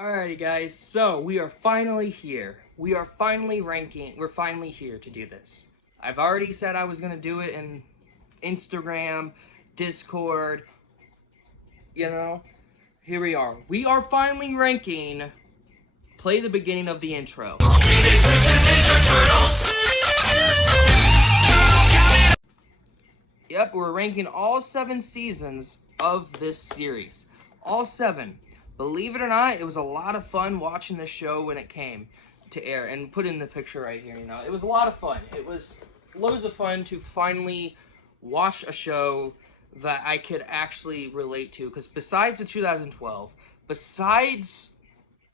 Alrighty guys, so we are finally here. We are finally ranking. We're finally here to do this. I've already said I was going to do it in Instagram, Discord, Here we are. We are finally ranking. Play the beginning of the intro. Yep, we're ranking all 7 seasons of this series. All 7. Believe it or not, it was a lot of fun watching the show when it came to air. And put in the picture right here, It was a lot of fun. It was loads of fun to finally watch a show that I could actually relate to. Because besides the 2012, besides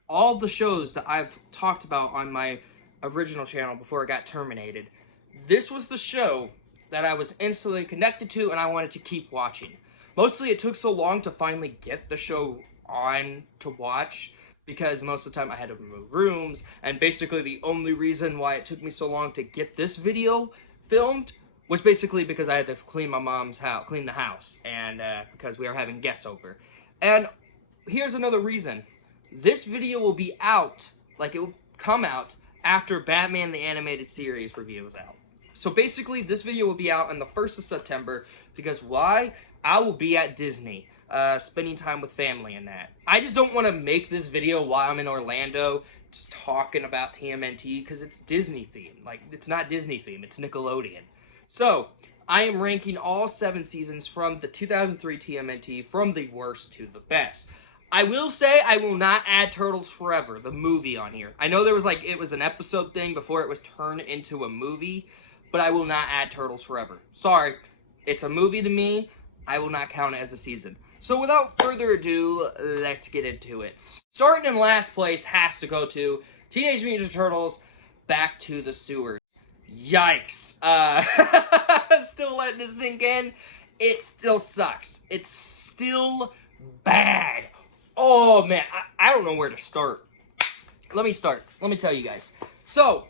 all the shows that I've talked about on my original channel before it got terminated, this was the show that I was instantly connected to and I wanted to keep watching. Mostly it took so long to finally get the show on to watch because most of the time I had to remove rooms, and basically the only reason why it took me so long to get this video filmed was basically because I had to clean my mom's house, clean the house, and because we are having guests over. And here's another reason. This video will be out, it will come out after Batman the Animated Series review is out. So basically, this video will be out on the 1st of September, because why? I will be at Disney, spending time with family and that. I just don't want to make this video while I'm in Orlando, just talking about TMNT, because it's Disney themed. It's not Disney themed, it's Nickelodeon. So, I am ranking all 7 seasons from the 2003 TMNT, from the worst to the best. I will say I will not add Turtles Forever, the movie, on here. I know there was it was an episode thing before it was turned into a movie, but I will not add Turtles Forever. Sorry, it's a movie to me. I will not count it as a season. So without further ado, let's get into it. Starting in last place has to go to Teenage Mutant Ninja Turtles Back to the Sewers. Yikes. Still letting it sink in. It still sucks. It's still bad. Oh man, I don't know where to start. Let me start. Let me tell you guys. So,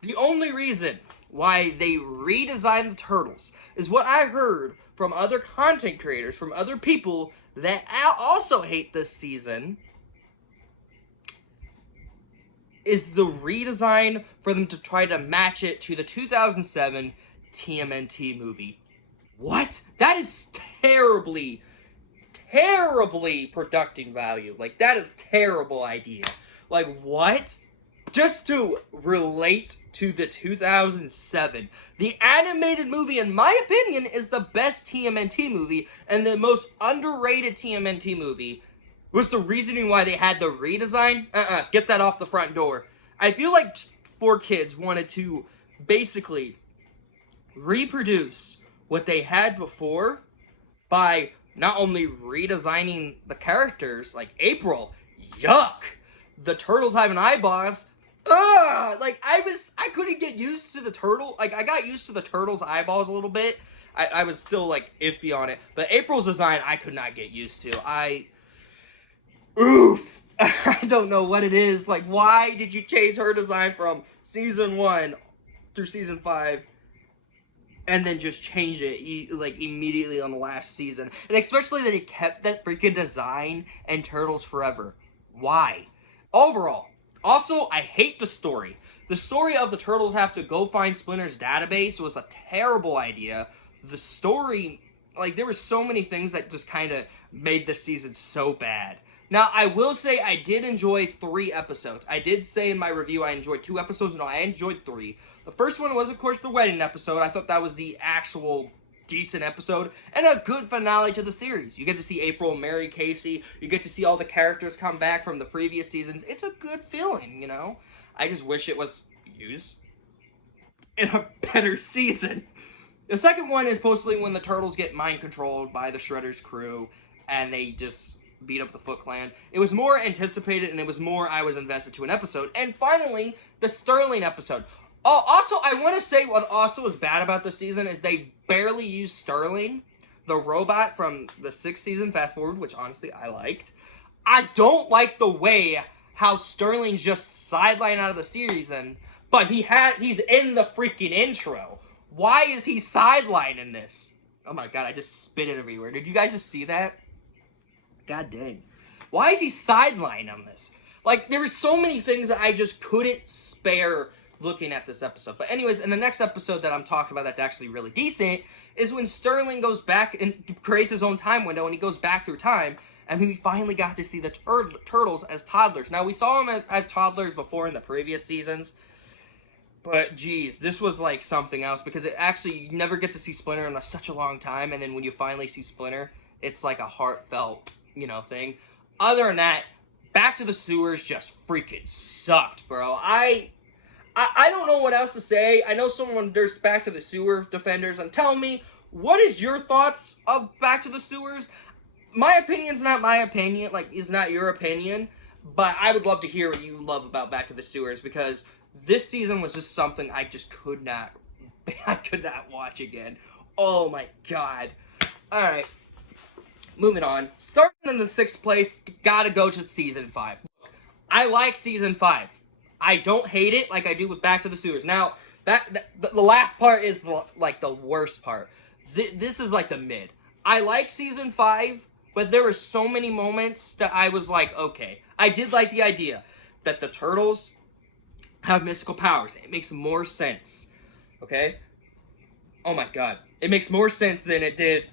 the only reason why they redesigned the Turtles is what I heard from other content creators, from other people that also hate this season, is the redesign for them to try to match it to the 2007 TMNT movie. What? That is terribly producing value. That is terrible idea. What? Just to relate to the 2007. The animated movie, in my opinion, is the best TMNT movie, and the most underrated TMNT movie. Was the reasoning why they had the redesign? Get that off the front door. I feel like 4Kids wanted to basically reproduce what they had before by not only redesigning the characters, like April, yuck! The turtles having eyeballs, I couldn't get used to the turtle. I got used to the turtles' eyeballs a little bit. I was still, iffy on it. But April's design, I could not get used to. Oof. I don't know what it is. Why did you change her design from Season 1 through Season 5? And then just change it, immediately on the last season. And especially that he kept that freaking design in Turtles Forever. Why? Overall. Also, I hate the story. The story of the Turtles have to go find Splinter's database was a terrible idea. The story, there were so many things that just kind of made this season so bad. Now, I will say I did enjoy 3 episodes. I did say in my review I enjoyed 2 episodes. No, I enjoyed 3. The first one was, of course, the wedding episode. I thought that was the actual decent episode and a good finale to the series. You get to see April marry Casey. You get to see all the characters come back from the previous seasons. It's a good feeling, I just wish it was used in a better season. The second one is mostly when the Turtles get mind-controlled by the Shredder's crew and they just beat up the Foot Clan. It was more anticipated, and it was more I was invested to an episode. And finally, the Sterling episode. Oh, also, I want to say what also was bad about this season is they barely used Sterling, the robot from the 6th season, fast forward, which honestly I liked. I don't like the way how Sterling's just sidelined out of the series, but he's in the freaking intro. Why is he sidelined in this? Oh my god, I just spit it everywhere. Did you guys just see that? God dang. Why is he sidelined on this? Like, there were so many things that I just couldn't spare looking at this episode. But anyways, in the next episode that I'm talking about that's actually really decent is when Sterling goes back and creates his own time window, and he goes back through time, and we finally got to see the turtles as toddlers. Now, we saw them as toddlers before in the previous seasons, but geez, this was like something else, because it actually, you never get to see Splinter in such a long time, and then when you finally see Splinter, it's like a heartfelt, thing. Other than that, Back to the Sewers just freaking sucked, bro. I don't know what else to say. I know there's Back to the Sewer defenders, and tell me, what is your thoughts of Back to the Sewers? My opinion's not my opinion, is not your opinion, but I would love to hear what you love about Back to the Sewers, because this season was just something I just could not watch again. Oh my god. Alright. Moving on. Starting in the 6th place, gotta go to Season 5. I like Season 5. I don't hate it like I do with Back to the Sewers. Now, the last part is the worst part. This is like the mid. I like Season 5, but there were so many moments that I was like, okay. I did like the idea that the turtles have mystical powers. It makes more sense. Okay? Oh my god. It makes more sense than it did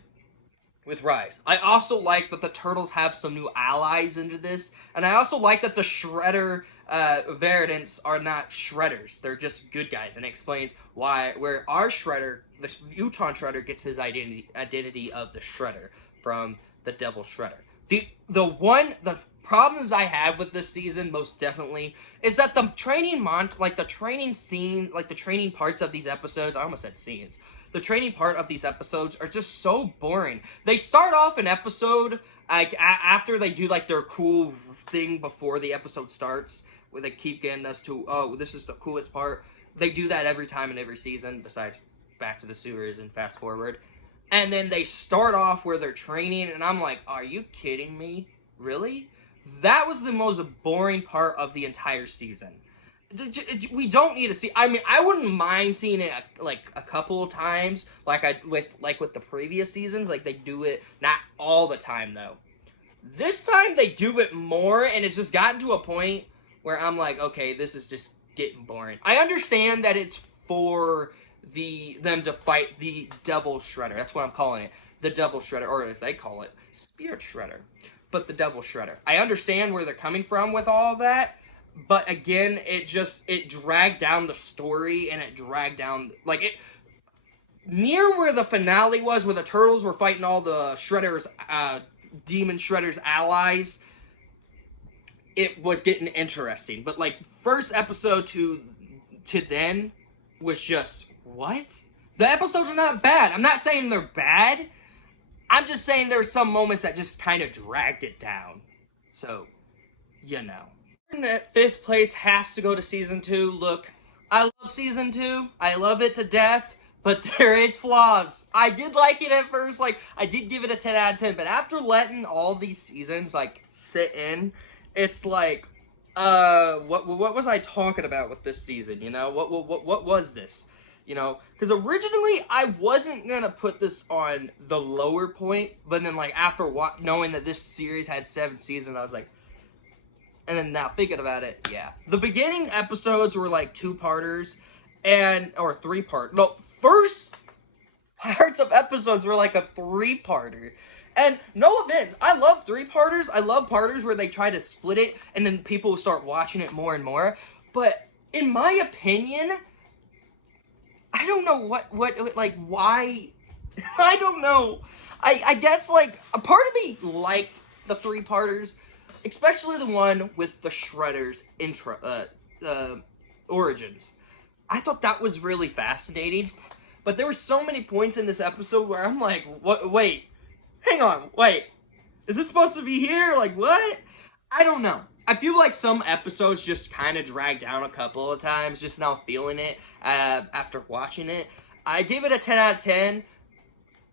with Rise. I also like that the turtles have some new allies into this, and I also like that the Shredder variants are not Shredders. They're just good guys, and it explains where our Shredder, the Utron Shredder, gets his identity of the Shredder from the Devil Shredder. The problems I have with this season, most definitely, is that the training the training scene, the training parts of these episodes, I almost said scenes, the training part of these episodes are just so boring. They start off an episode, after they do, their cool thing before the episode starts, where they keep getting us to, oh, this is the coolest part. They do that every time in every season, besides Back to the Sewers and Fast Forward. And then they start off where they're training, and I'm like, are you kidding me? Really? That was the most boring part of the entire season. We don't need to see. I mean, I wouldn't mind seeing it a couple of times, with the previous seasons. They do it not all the time though. This time they do it more, and it's just gotten to a point where I'm like, okay, this is just getting boring. I understand that it's for them to fight the Devil Shredder. That's what I'm calling it, the Devil Shredder, or as they call it, Spirit Shredder. But the Devil Shredder. I understand where they're coming from with all of that. But again, it dragged down the story, and it dragged down, near where the finale was, where the turtles were fighting all the Shredder's, Demon Shredder's allies, it was getting interesting. But, first episode to then was just, what? The episodes are not bad. I'm not saying they're bad. I'm just saying there were some moments that just kind of dragged it down. So, At 5th place has to go to Season 2. Look, I love Season 2. I love it to death, but there is flaws. I did like it at first. I did give it a 10 out of 10, but after letting all these seasons, sit in, it's what was I talking about with this season, What was this? Because originally I wasn't gonna put this on the lower point, but then, after knowing that this series had 7 seasons, I was like, and then now thinking about it, yeah. The beginning episodes were 2-parters, or 3-part. No, first parts of episodes were a 3-parter. And no offense, I love 3-parters. I love parters where they try to split it, and then people start watching it more and more. But in my opinion, I don't know why. I don't know. I guess, a part of me liked the 3-parters. Especially the one with the Shredder's origins. I thought that was really fascinating. But there were so many points in this episode where I'm like, what? Wait. Hang on. Wait. Is this supposed to be here? What? I don't know. I feel like some episodes just kind of dragged down a couple of times. Just now feeling it after watching it. I gave it a 10 out of 10.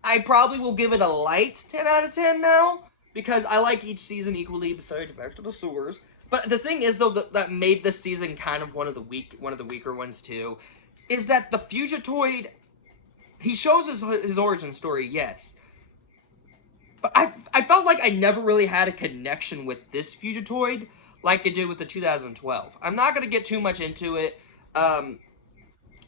I probably will give it a light 10 out of 10 now. Because I like each season equally, besides Back to the Sewers. But the thing is, though, that made this season kind of one of the weaker ones too, is that the Fugitoid, he shows his origin story, yes. But I felt like I never really had a connection with this Fugitoid like I did with the 2012. I'm not going to get too much into it.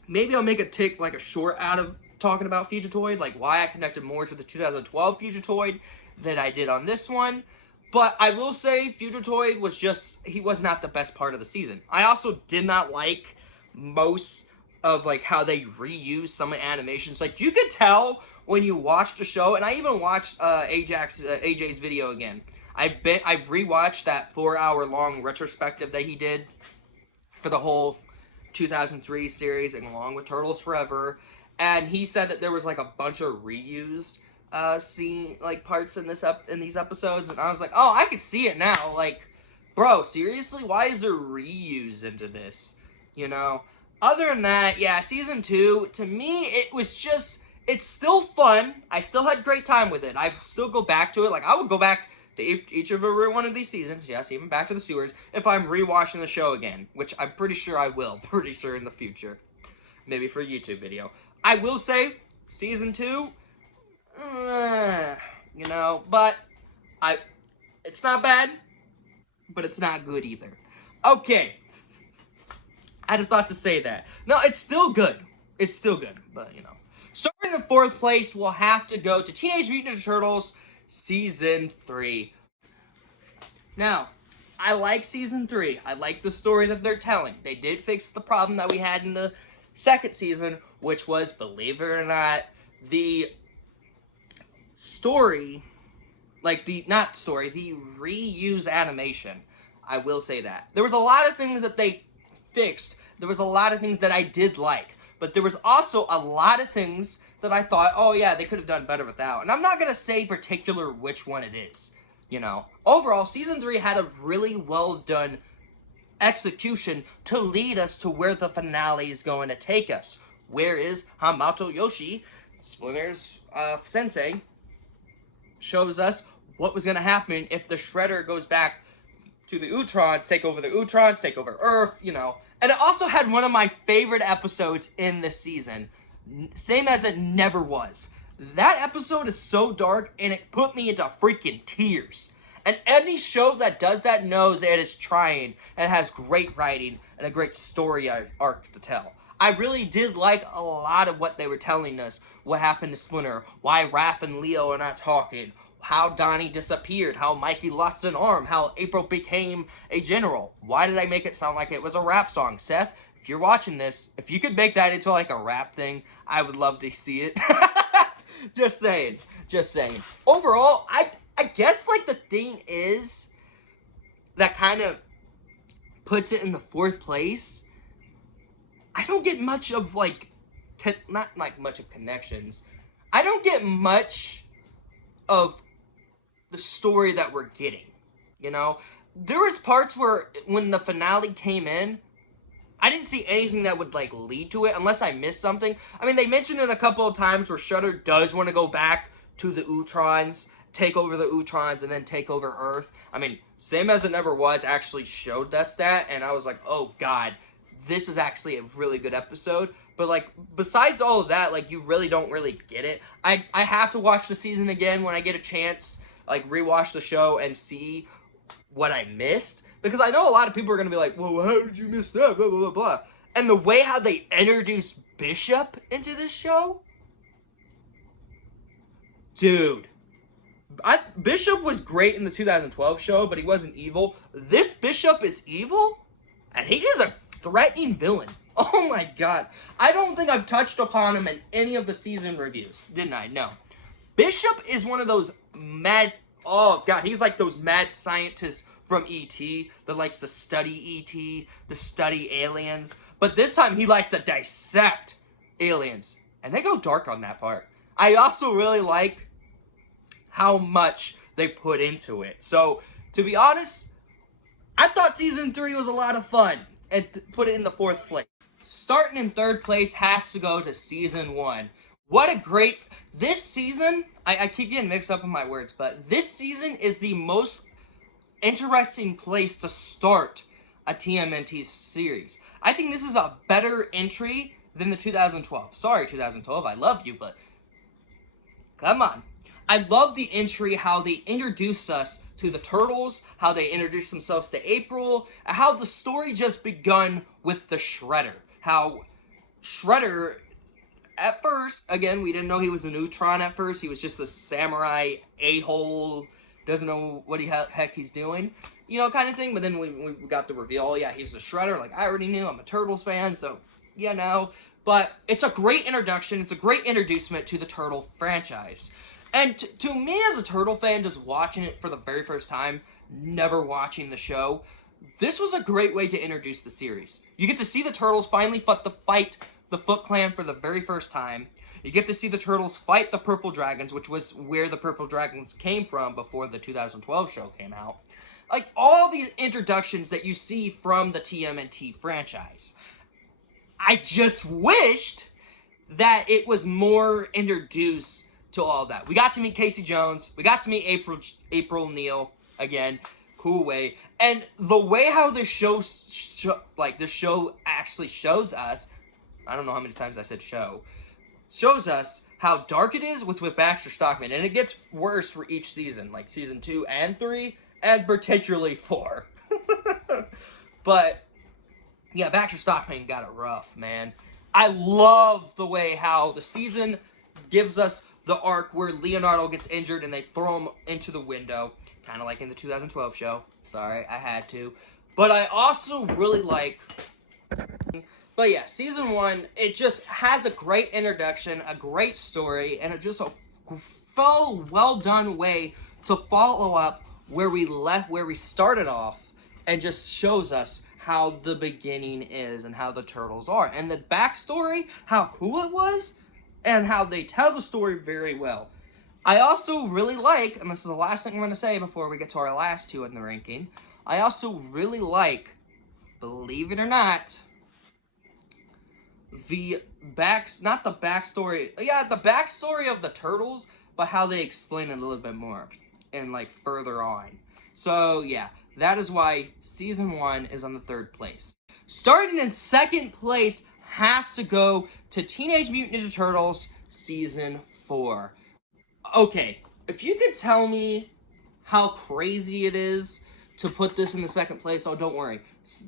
Maybe I'll make a short out of talking about Fugitoid, like why I connected more to the 2012 Fugitoid than I did on this one. But I will say Fugitoid he was not the best part of the season. I also did not like most of like how they reused some of the animations. Like you could tell when you watched the show, and I even watched AJ's video again. I rewatched that 4-hour-long retrospective that he did for the whole 2003 series, and along with Turtles Forever, and he said that there was like a bunch of reused parts in these episodes, and I was like, oh, I can see it now. Like, bro, seriously, why is there reuse into this? You know. Other than that, yeah, season 2 to me it's still fun. I still had great time with it. I still go back to it. Like I would go back to each of every one of these seasons. Yes, even Back to the Sewers if I'm rewatching the show again, which I'm pretty sure I will. Pretty sure in the future, maybe for a YouTube video. I will say season 2. You know, but it's not bad, but it's not good either. Okay, I just thought to say that. No, it's still good. It's still good, but you know. Starting in 4th place, we'll have to go to Teenage Mutant Ninja Turtles Season 3. Now, I like Season 3. I like the story that they're telling. They did fix the problem that we had in the 2nd season, which was, believe it or not, the story, the reuse animation. I will say that. There was a lot of things that they fixed. There was a lot of things that I did like. But there was also a lot of things that I thought, oh yeah, they could have done better with that. And I'm not going to say particular which one it is. You know, overall, Season 3 had a really well done execution to lead us to where the finale is going to take us. Where is Hamato Yoshi, Splinter's sensei, shows us what was going to happen if the Shredder goes back to the Utrons, take over Earth, you know. And it also had one of my favorite episodes in this season, same as it never was. That episode is so dark, and it put me into freaking tears. And any show that does that knows that it's trying, and has great writing, and a great story arc to tell. I really did like a lot of what they were telling us, what happened to Splinter, why Raph and Leo are not talking, how Donnie disappeared, how Mikey lost an arm, how April became a general. Why did I make it sound like it was a rap song? Seth, if you're watching this, if you could make that into like a rap thing, I would love to see it. Just saying. Overall, I guess like the thing is that kind of puts it in the 4th place. I don't get much of not like much of connections. I don't get much of the story that we're getting, you know? There was parts where, when the finale came in, I didn't see anything that would, lead to it, unless I missed something. I mean, they mentioned it a couple of times where Shredder does want to go back to the Utrons, take over the Utrons, and then take over Earth. I mean, Same As It Never Was actually showed us that, and I was like, oh, God, this is actually a really good episode. But, besides all of that, you really don't really get it. I have to watch the season again when I get a chance, rewatch the show and see what I missed. Because I know a lot of people are going to be like, well, how did you miss that, blah, blah, blah, blah. And the way how they introduced Bishop into this show? Dude. Bishop was great in the 2012 show, but he wasn't evil. This Bishop is evil? And he is a threatening villain. Oh my god. I don't think I've touched upon him in any of the season reviews. Didn't I? No. Bishop is one of those mad... Oh god, he's like those mad scientists from E.T. that likes to study E.T., to study aliens. But this time he likes to dissect aliens. And they go dark on that part. I also really like how much they put into it. So, to be honest, I thought Season 3 was a lot of fun. And put it in the 4th place. Starting in 3rd place has to go to Season 1. What a great... This season, I keep getting mixed up in my words, but this season is the most interesting place to start a TMNT series. I think this is a better entry than the 2012. Sorry, 2012, I love you, but come on. I love the entry, how they introduced us to the Turtles, how they introduced themselves to April, how the story just begun with the Shredder. How Shredder, at first, again, we didn't know he was a Neutron at first. He was just a samurai a-hole, doesn't know what the heck he's doing, you know, kind of thing. But then we got the reveal, oh yeah, he's the Shredder. Like, I already knew, I'm a Turtles fan, so, yeah, no. But it's a great introduction, it's a great introducement to the Turtle franchise. And to me as a Turtle fan, just watching it for the very first time, never watching the show, this was a great way to introduce the series. You get to see the Turtles finally fight the Foot Clan for the very first time. You get to see the Turtles fight the Purple Dragons, which was where the Purple Dragons came from before the 2012 show came out. Like, all these introductions that you see from the TMNT franchise. I just wished that it was more introduced to all that. We got to meet Casey Jones. We got to meet April Neil again. Cool way. And the way how this show actually shows us, I don't know how many times I said shows us how dark it is with Baxter Stockman. And it gets worse for each season, like season 2 and 3, and particularly 4. But yeah, Baxter Stockman got it rough, man. I love the way how the season gives us the arc where Leonardo gets injured and they throw him into the window. Kind of like in the 2012 show. Sorry, I had to. But I also really like... But yeah, season 1, it just has a great introduction, a great story, and it just a well done way to follow up where we started off, and just shows us how the beginning is and how the Turtles are. And the backstory, how cool it was, and how they tell the story very well. I also really like, and this is the last thing I'm going to say before we get to our last 2 in the ranking, I also really like, believe it or not, the backstory of the Turtles, but how they explain it a little bit more, and like further on. So yeah, that is why season 1 is on the 3rd place. Starting in 2nd place has to go to Teenage Mutant Ninja Turtles season 4. Okay, if you could tell me how crazy it is to put this in the 2nd place, oh, don't worry.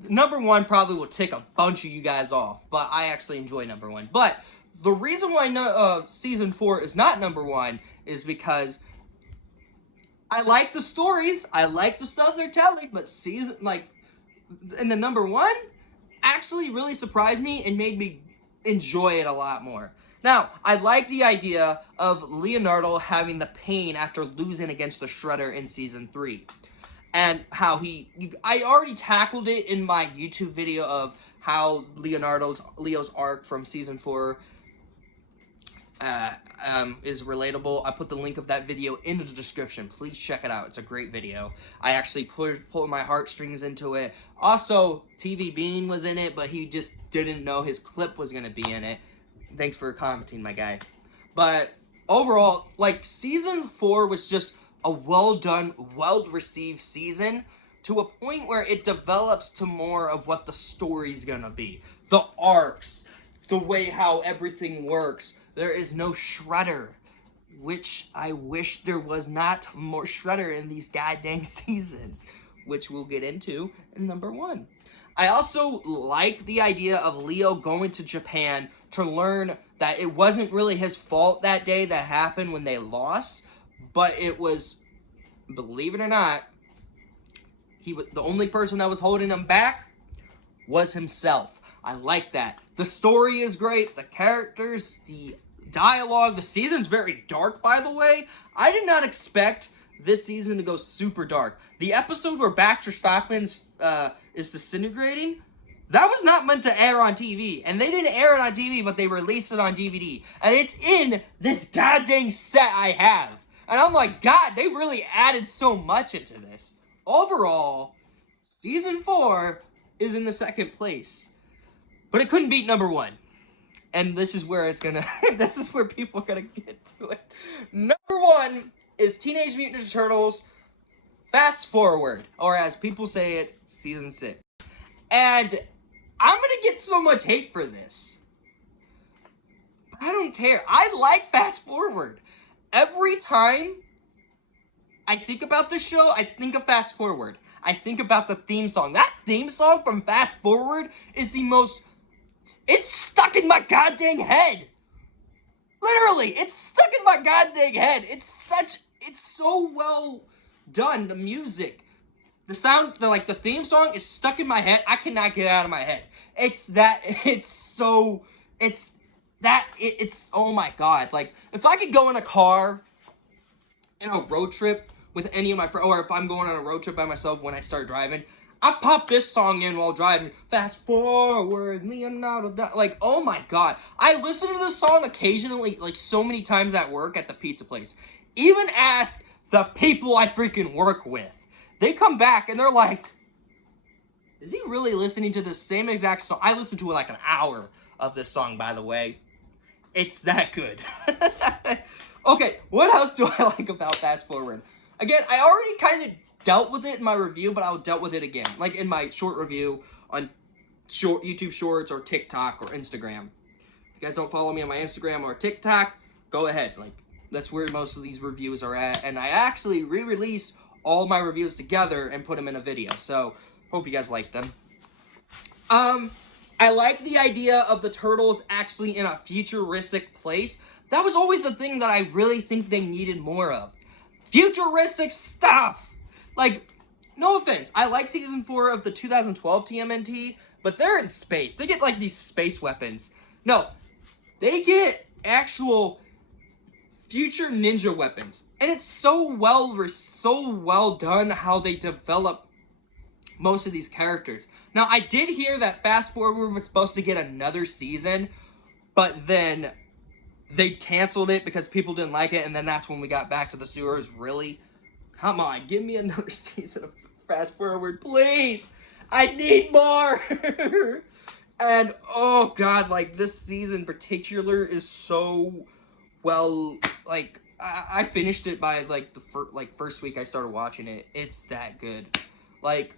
Number 1 probably will tick a bunch of you guys off, but I actually enjoy number 1. But the reason why season 4 is not number 1 is because I like the stories, I like the stuff they're telling, but and the number 1 actually really surprised me and made me enjoy it a lot more. Now, I like the idea of Leonardo having the pain after losing against the Shredder in season 3. And how I already tackled it in my YouTube video of how Leo's arc from season 4 is relatable. I put the link of that video in the description. Please check it out. It's a great video. I actually pulled my heartstrings into it. Also, TV Bean was in it, but he just didn't know his clip was going to be in it. Thanks for commenting, my guy. But overall, like, season 4 was just a well-done, well-received season to a point where it develops to more of what the story's gonna be. The arcs, the way how everything works. There is no Shredder, which I wish there was not more Shredder in these goddamn seasons, which we'll get into in number 1. I also like the idea of Leo going to Japan to learn that it wasn't really his fault that day that happened when they lost, but it was, believe it or not, the only person that was holding him back was himself. I like that. The story is great, the characters, the dialogue, the season's very dark, by the way. I did not expect this season to go super dark. The episode where Baxter Stockman's is disintegrating, that was not meant to air on TV. And they didn't air it on TV, but they released it on DVD. And it's in this goddamn set I have. And I'm like, God, they really added so much into this. Overall, season 4 is in the 2nd place. But it couldn't beat number 1. And this is where it's gonna, this is where people are gonna get to it. Number 1 is Teenage Mutant Ninja Turtles Fast Forward, or as people say it, season 6. And I'm gonna get so much hate for this. But I don't care. I like Fast Forward. every time I think about this show, I think of Fast Forward. I think about the theme song. That theme song from Fast Forward is the most... It's stuck in my goddamn head. Literally, it's stuck in my goddamn head. It's so well done. The music, the sound, the theme song is stuck in my head. I cannot get it out of my head. Oh my god. Like, if I could go in a car in a road trip with any of my friends, or if I'm going on a road trip by myself when I start driving, I pop this song in while driving. Fast forward, Leonardo. Like, oh my god. I listen to this song occasionally, like so many times at work at the pizza place. Even ask the people I freaking work with. They come back and they're like, is he really listening to the same exact song? I listened to like an hour of this song, by the way. It's that good. Okay, what else do I like about Fast Forward? Again, I already kind of dealt with it in my review, but I'll dealt with it again. Like in my short review on YouTube Shorts or TikTok or Instagram. If you guys don't follow me on my Instagram or TikTok, go ahead. Like, that's where most of these reviews are at. And I actually re-release all my reviews together and put them in a video. So, hope you guys like them. I like the idea of the turtles actually in a futuristic place. That was always the thing that I really think they needed more of. Futuristic stuff! Like, no offense, I like Season 4 of the 2012 TMNT, but they're in space. They get, like, these space weapons. No, they get actual future ninja weapons. And it's so well done how they develop most of these characters. Now, I did hear that Fast Forward was supposed to get another season, but then they canceled it because people didn't like it, and then that's when we got back to the sewers. Really? Come on, give me another season of Fast Forward, please! I need more! And, oh god, like, this season in particular is so well, like, I finished it by, like, the first week I started watching it. It's that good. Like,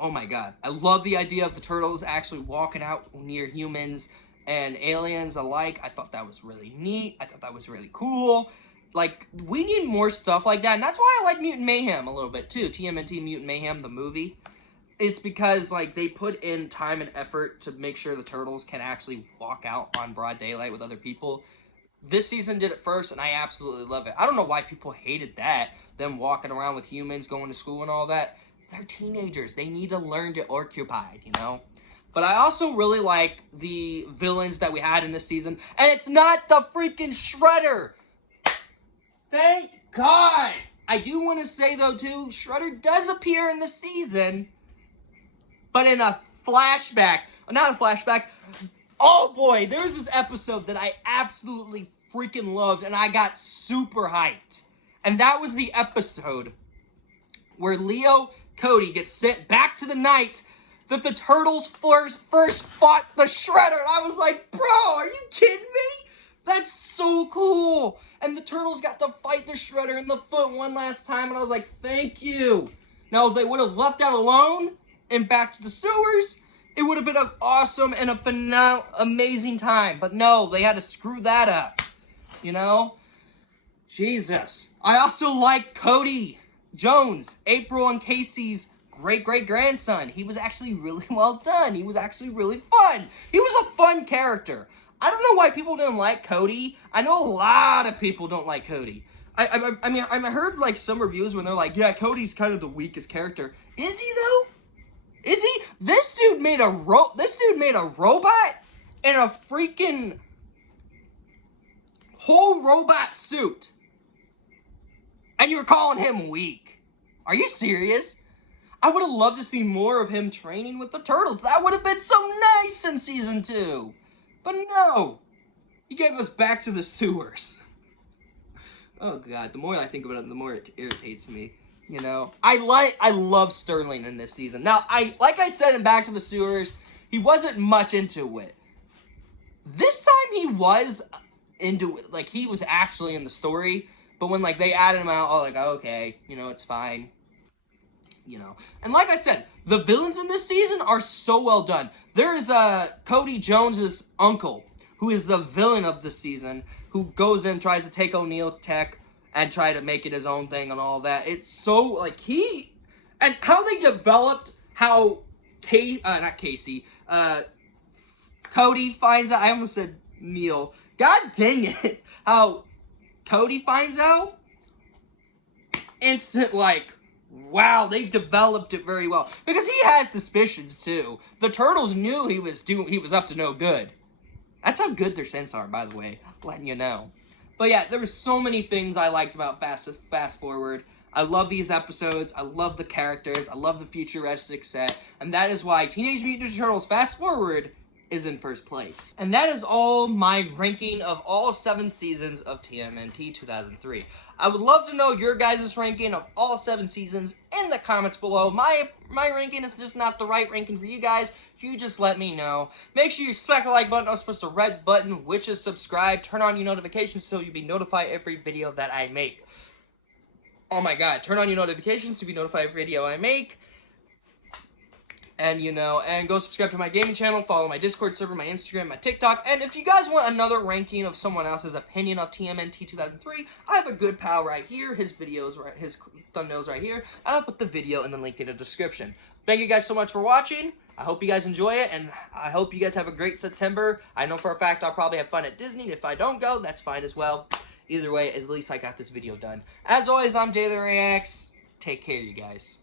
oh my god. I love the idea of the turtles actually walking out near humans and aliens alike. I thought that was really neat. I thought that was really cool. Like, we need more stuff like that. And that's why I like Mutant Mayhem a little bit, too. TMNT Mutant Mayhem, the movie. It's because, like, they put in time and effort to make sure the turtles can actually walk out on broad daylight with other people. This season did it first, and I absolutely love it. I don't know why people hated that. Them walking around with humans, going to school and all that. They're teenagers. They need to learn to occupy, you know? But I also really like the villains that we had in this season. And it's not the freaking Shredder! Thank God! I do want to say, though, too, Shredder does appear in the season, but in a flashback. Not a flashback. Oh, boy, there was this episode that I absolutely freaking loved, and I got super hyped. And that was the episode where Leo Cody gets sent back to the night that the Turtles first fought the Shredder. And I was like, bro, are you kidding me? That's so cool. And the Turtles got to fight the Shredder in the foot one last time. And I was like, thank you. Now, if they would have left that alone and back to the sewers, it would have been an awesome and a amazing time. But no, they had to screw that up. You know? Jesus. I also like Cody Jones, April and Casey's great-great-grandson. He was actually really well done. He was actually really fun. He was a fun character. I don't know why people didn't like Cody. I know a lot of people don't like Cody. I mean, I heard like some reviews when they're like, yeah, Cody's kind of the weakest character. Is he though? Is he? This dude made a robot in a freaking whole robot suit. And you're calling him weak. Are you serious? I would have loved to see more of him training with the turtles. That would have been so nice in Season 2. But no. He gave us back to the sewers. Oh, God. The more I think about it, the more it irritates me. You know? I love Sterling in this season. Now, like I said in Back to the Sewers, he wasn't much into it. This time he was into it. Like, he was actually in the story. But when, like, they added him out, I was like, oh, okay, you know, it's fine. You know. And like I said, the villains in this season are so well done. There's Cody Jones's uncle, who is the villain of the season, who goes in, tries to take O'Neal Tech, and try to make it his own thing and all that. It's so, like, and how they developed how Cody finds out. I almost said Neil. God dang it. How Cody finds out. Instant, like, wow, they developed it very well. Because he had suspicions, too. The Turtles knew he was up to no good. That's how good their scents are, by the way. Letting you know. But yeah, there were so many things I liked about Fast Forward. I love these episodes. I love the characters. I love the futuristic set. And that is why Teenage Mutant Ninja Turtles Fast Forward is in first place. And that is all my ranking of all 7 seasons of TMNT 2003. I would love to know your guys' ranking of all 7 seasons in the comments below. My ranking is just not the right ranking for you guys. You just let me know. Make sure you smack the like button, also press the red button, which is subscribe. Turn on your notifications so you'll be notified every video that I make. Oh my god, turn on your notifications to be notified every video I make. And, and go subscribe to my gaming channel, follow my Discord server, my Instagram, my TikTok. And if you guys want another ranking of someone else's opinion of TMNT 2003, I have a good pal right here, his thumbnails right here. And I'll put the video in the link in the description. Thank you guys so much for watching. I hope you guys enjoy it, and I hope you guys have a great September. I know for a fact I'll probably have fun at Disney. If I don't go, that's fine as well. Either way, at least I got this video done. As always, I'm Jay the Reacts. Take care, you guys.